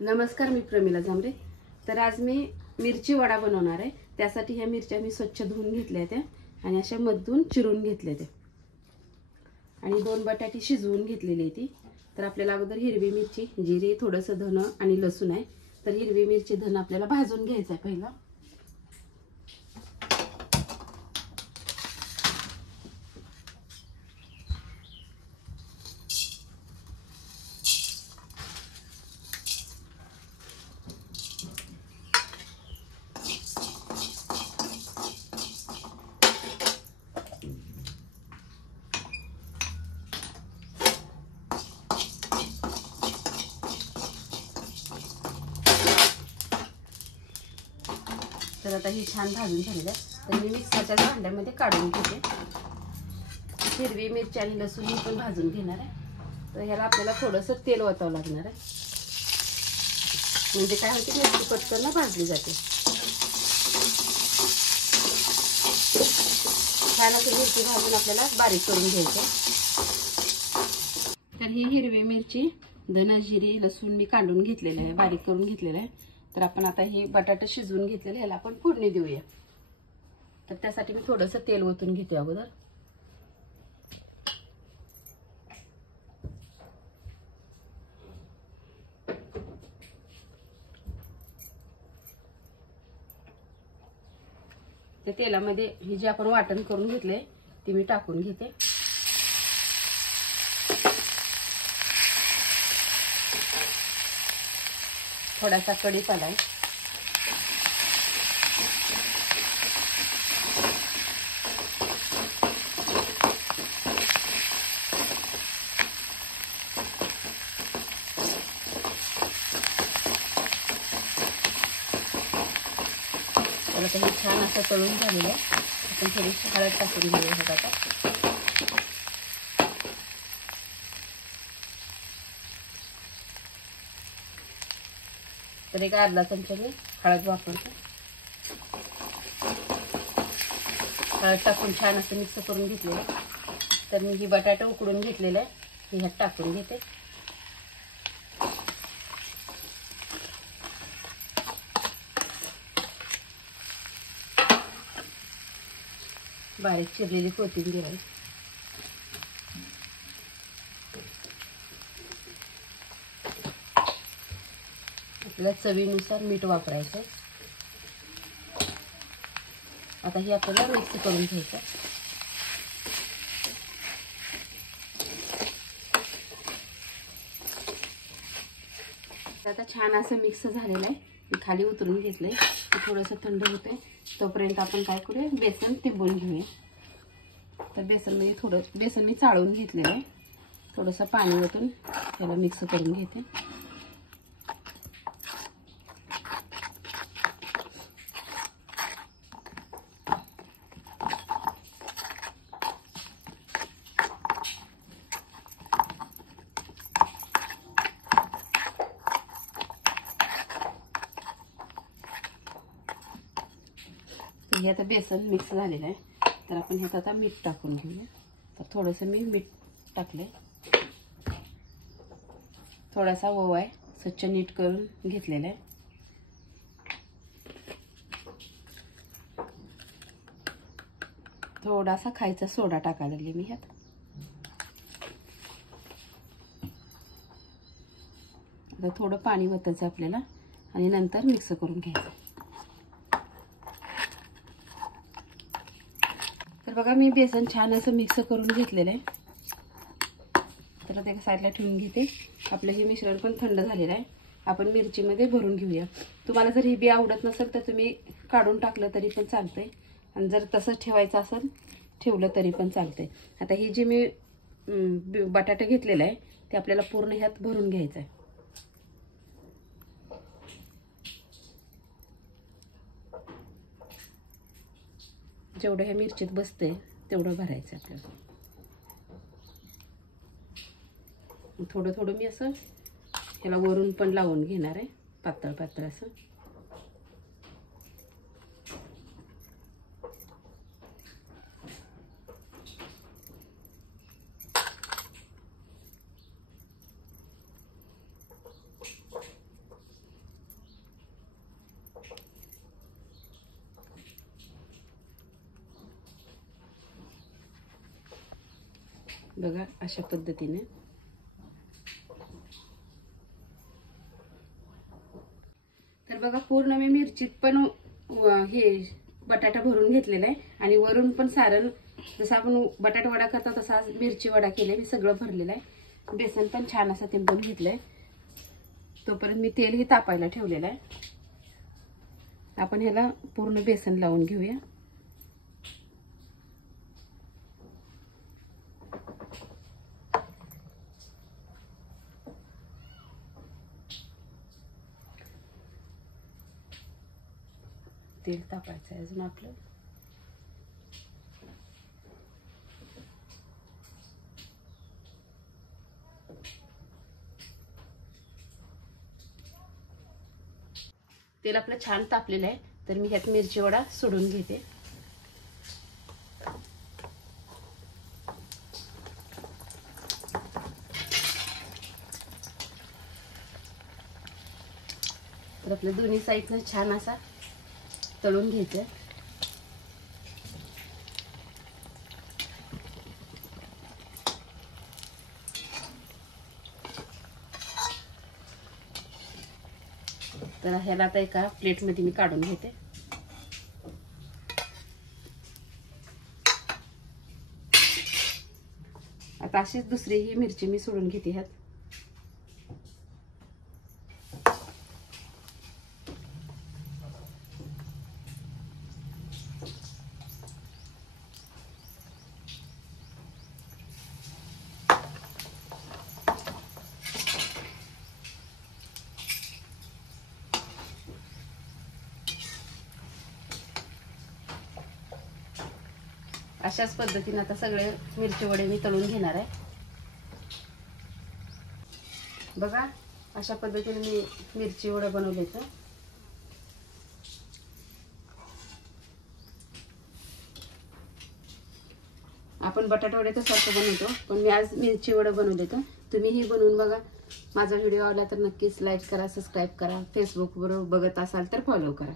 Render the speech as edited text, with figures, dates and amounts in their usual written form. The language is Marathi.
नमस्कार, मी प्रमिला झांबरे। तर आज मी मिरची वडा बनवणार आहे। त्यासाठी ह्या मिरच्या मी स्वच्छ धुवून घेतल्या त्या आणि अशा मधून चिरून घेतल्या त्या आणि 2 बटाटे शिजवून घेतलेली ती। तर आपल्याला अगोदर हिरवी मिरची, जिरे, थोडंसं धन आणि लसूण आहे। तर हिरवी मिरची धन आपल्याला भाजून घ्यायचं आहे पहिला। तर आता ही छान भाजून झालेली आहे। तर मी मिक्सरच्या भांड्यामध्ये काढून घेते। हिरवी मिरची आणि लसूण ही पण भाजून घेणार आहे। तर ह्याला आपल्याला थोडंसं तेल ओतावं लागणार आहे, म्हणजे काय होते मिरची पटकन भाजली जाते। छान अशी मिरची भाजून आपल्याला बारीक करून घ्यायचं। तर ही हिरवी मिरची, धन, जिरे, लसूण मी काढून घेतलेलं आहे, बारीक करून घेतलेलं आहे। तर आपण आता हे बटाटा शिजवून घेतलेले ह्याला आपण फोडणी देऊया। तर त्यासाठी मी थोडंसं तेल ओतून घेते अगोदर। त्या तेलामध्ये हे जे आपण वाटण करून घेतले ते मी टाकून घेते। थोडासा कढीपत्ता आहे, त्याला काही छान असं तळून झालेलं आहे। आपण थोडीशी हळद टाकून घेऊया आता। तर एक अर्धा चमचा मी हळद वापरते। हळद टाकून छान असं मिक्स करून घेतलेलं आहे। तर मी ही बटाटा उकडून घेतलेला आहे, हे ह्यात टाकून घेते। बारीक चिरलेली कोथिंबीर आहे। आपल्याला चवीनुसार मीठ वापरायचं। आता हे आपल्याला मिक्स करून घ्यायचं। आता छान असं मिक्स झालेलं आहे। मी खाली उतरून घेतलंय, थोडंसं थंड होते तोपर्यंत आपण काय करूया, बेसन तिंबून घेऊया। तर बेसनमध्ये थोडं बेसन मी चाळून घेतलेलं आहे, थोडंसं पाणी ओतून त्याला मिक्स करून घेते। हे आता बेसन मिक्स झालेलं आहे। तर आपण ह्यात आता मीठ टाकून घेऊया। तर थोडंसं मी मीठ टाकले, थोडासा ओवा आहे, स्वच्छ नीट करून घेतलेला आहे। थोडासा खायचा सोडा टाकायला लागले मी ह्यात। आता थोडं पाणी ओतायचं आपल्याला आणि नंतर मिक्स करून घ्यायचं। तर बघा मी बेसन छान असं मिक्स करून घेतलेलं आहे। त्याला त्या साईडला ठेवून घेते। आपलं हे मिश्रण पण थंड झालेलं आहे। आपण मिरचीमध्ये भरून घेऊया। तुम्हाला जर ही बी आवडत नसेल तर तुम्ही काढून टाकलं तरी पण चालतंय, आणि जर तसंच ठेवायचं असेल ठेवलं तरी पण चालतंय। आता ही जी मी बटाटा घेतलेला आहे ते आपल्याला पूर्ण ह्यात भरून घ्यायचं आहे। जेवढं ह्या मिरचीत बसते तेवढं भरायचं आपल्याला। थोडं थोडं मी असं ह्याला वरून पण लावून घेणार आहे, पातळ पातळ असं। बघा अशा पद्धतीने. तर बघा पूर्ण मी मिरचीत पण हे बटाटा भरून घेतलेला आहे आणि वरून पण सारण जसं आपण बटाटा वडा करतो तसा मिरची वडा केलाय. मी सगळं भरलेलं आहे. बेसन पण छान असं तिंबून घेतलंय. तोपर्यंत मी तेलही तापायला ठेवलेलं आहे. आपण ह्याला पूर्ण बेसन लावून घेऊया. तेल तापायचं आहे अजून आपलं. तेल आपलं छान तापलेलं आहे. तर मी ह्यात मिरची वडा सोडून घेते. तर आपल्या दोन्ही साईडनं छान असा तळून घ्यायचं. तर ह्याला आता एका प्लेटमध्ये मी काढून घेते. आता अशीच दुसरी ही मिरची मी सोडून घेते ह्यात. अशाच पद्धतीने आता सगळे मिरची वडे मी तळून घेणार आहे. बघा अशा पद्धतीने मी मिरची वडे बनवले. तर आपण बटाटा वडे तर सारखं बनवतो, पण मी आज मिरची वडे बनवले. तर तुम्हीही बनवून बघा. माझा व्हिडिओ आवडला तर नक्कीच लाईक करा, सबस्क्राईब करा. फेसबुकवर बघत असाल तर फॉलो करा.